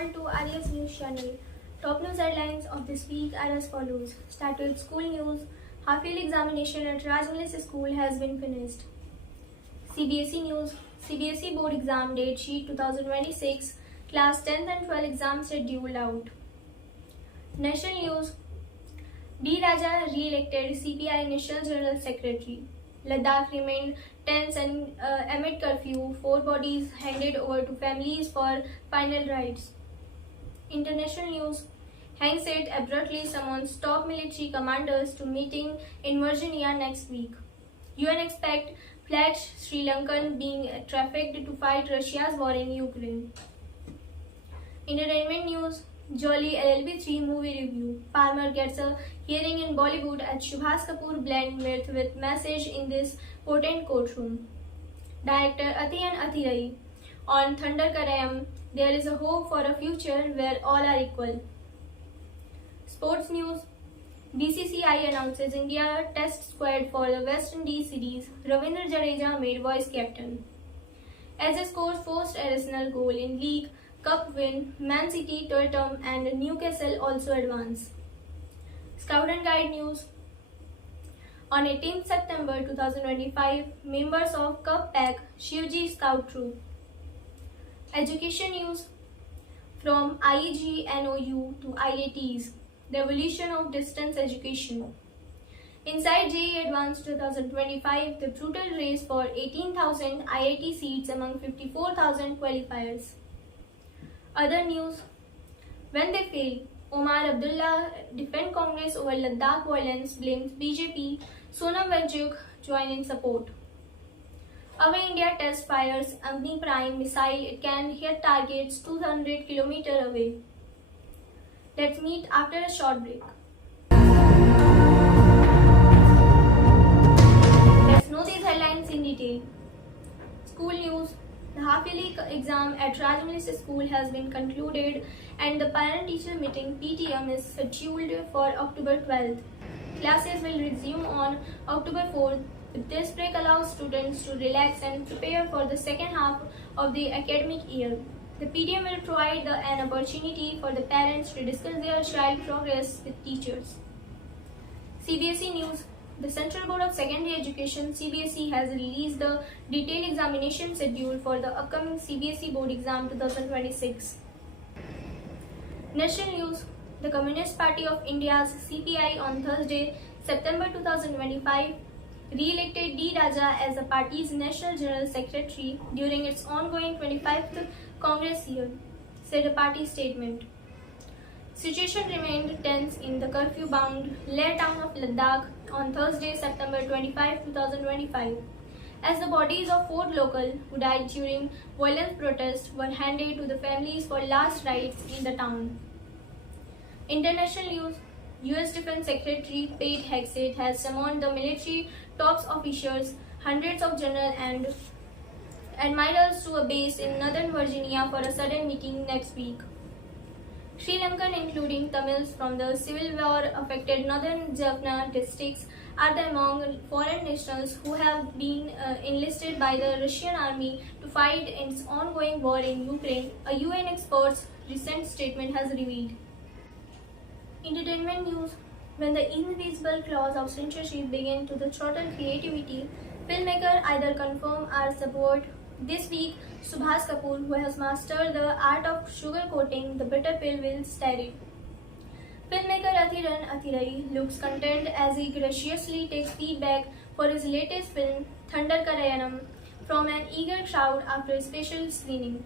all to Arya's News channel. Top news headlines of this week are as follows. Start with school news. Half-yearly examination at Raj English School has been finished. CBSE news. CBSE board exam date sheet 2026. Class 10th and 12th exam scheduled out. National news. D. Raja re-elected CPI National General Secretary. Ladakh remained tense and amid curfew, 4 bodies handed over to families for final rites. International news. Hang Seth abruptly summons top military commanders to meeting in Virginia next week. UN expect flagged Sri Lankan being trafficked to fight Russia's war in Ukraine. Entertainment news. Jolly LLB 3 movie review. Palmer gets a hearing in Bollywood as Subhas Kapoor blend myth with message in this potent courtroom. Director Atiyan Athirai. On Thunder Karayam, there is a hope for a future where all are equal. Sports news. BCCI announces India test squad for the West Indies series. Ravindra Jadeja made vice captain. As he scores first Arsenal goal in League Cup win, Man City, Tottenham and Newcastle also advance. Scout and Guide news. On 18 September 2025, members of Cup Pack Shivji Scout Troop. Education news. From IEG NOU to IITs, the evolution of distance education. Inside JEE Advanced 2025, the brutal race for 18,000 IIT seats among 54,000 qualifiers. Other news. When they fail, Omar Abdullah defend Congress over Ladakh violence, blames BJP. Sonam Wangchuk join in support. Away India test fires Agni Prime missile. It can hit targets 200 km away. Let's meet after a short break. Let's know these headlines in detail. School news. The half-yearly exam at Raj English School has been concluded and the parent-teacher meeting PTM is scheduled for October 12th. Classes will resume on October 4th. This break allows students to relax and prepare for the second half of the academic year. The PTM will provide an opportunity for the parents to discuss their child progress with teachers. CBSE news. The Central Board of Secondary Education CBSE has released the detailed examination schedule for the upcoming CBSE Board Exam 2026. National news. The Communist Party of India's CPI on Thursday, September 2025, re-elected D. Raja as the party's National General Secretary during its ongoing 25th Congress year, said a party statement. Situation remained tense in the curfew-bound Leh town of Ladakh on Thursday, September 25, 2025, as the bodies of 4 local who died during violent protests were handed to the families for last rites in the town. International news. U.S. Defense Secretary Pete Hegseth has summoned the military top officials, hundreds of generals and admirals to a base in northern Virginia for a sudden meeting next week. Sri Lankan, including Tamils from the civil war-affected northern Jaffna districts, are among foreign nationals who have been enlisted by the Russian army to fight its ongoing war in Ukraine, a UN expert's recent statement has revealed. Entertainment news. When the invisible claws of censorship begin to throttle creativity, filmmakers either confirm or support. This week, Subhas Kapoor, who has mastered the art of sugarcoating the bitter pill, will star it. Filmmaker Atiyan Athirai looks content as he graciously takes feedback for his latest film, Thunder Karayanam, from an eager crowd after a special screening.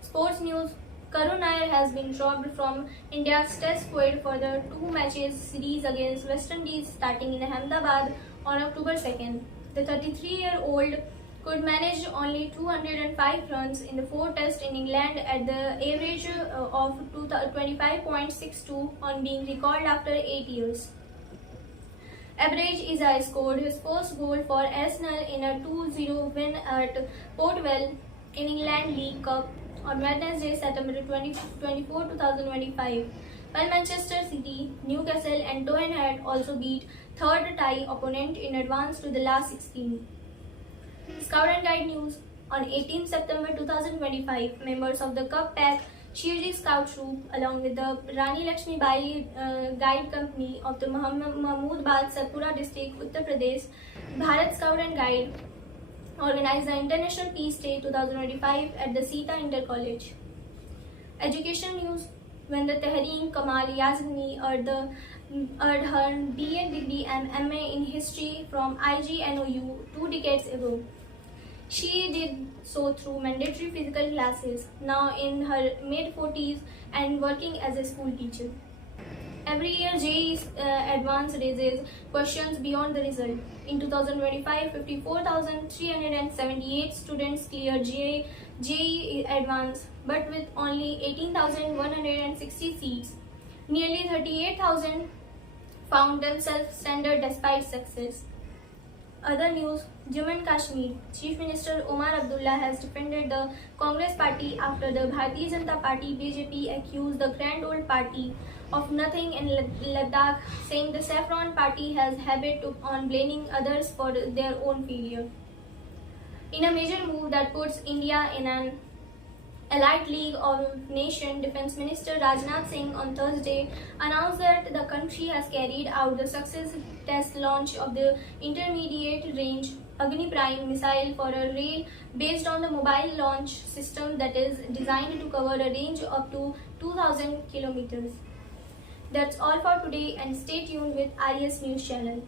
Sports news. Karun Nair has been dropped from India's test squad for the 2 matches series against West Indies starting in Ahmedabad on October 2nd. The 33-year-old could manage only 205 runs in the 4 tests in England at the average of 25.62 on being recalled after 8 years. Average Isai scored his first goal for Arsenal in a 2-0 win at Port Vale in England League Cup on Wednesday, September 24, 2025, while Manchester City, Newcastle and Tottenham had also beat third tie opponent in advance to the last 16. Scout and Guide news. On 18 September 2025, members of the Cup Pack Shirdi Scout Troop, along with the Rani Lakshmi Bai Guide Company of the Mahmoodabad, Satpura district, Uttar Pradesh, Bharat Scout and Guide, organized the International Peace Day 2025 at the Sita Inter College. Education news. When the Tehreem Kamal Yazmi earned her B.Ed degree and M.A. in history from IGNOU 2 decades ago. She did so through mandatory physical classes, now in her mid-40s and working as a school teacher. Every year, JEE Advanced raises questions beyond the result. In 2025, 54,378 students cleared JEE Advanced, but with only 18,160 seats. Nearly 38,000 found themselves standard despite success. Other news. Jammu and Kashmir. Chief Minister Omar Abdullah has defended the Congress party after the Bharatiya Janata Party BJP accused the Grand Old Party of nothing in Ladakh, saying the Saffron Party has habit on blaming others for their own failure. In a major move that puts India in an Allied League of Nations, Defence Minister Rajnath Singh on Thursday announced that the country has carried out the successful test launch of the intermediate range Agni Prime missile for a rail based on the mobile launch system that is designed to cover a range up to 2,000 kilometers. That's all for today, and stay tuned with IS News channel.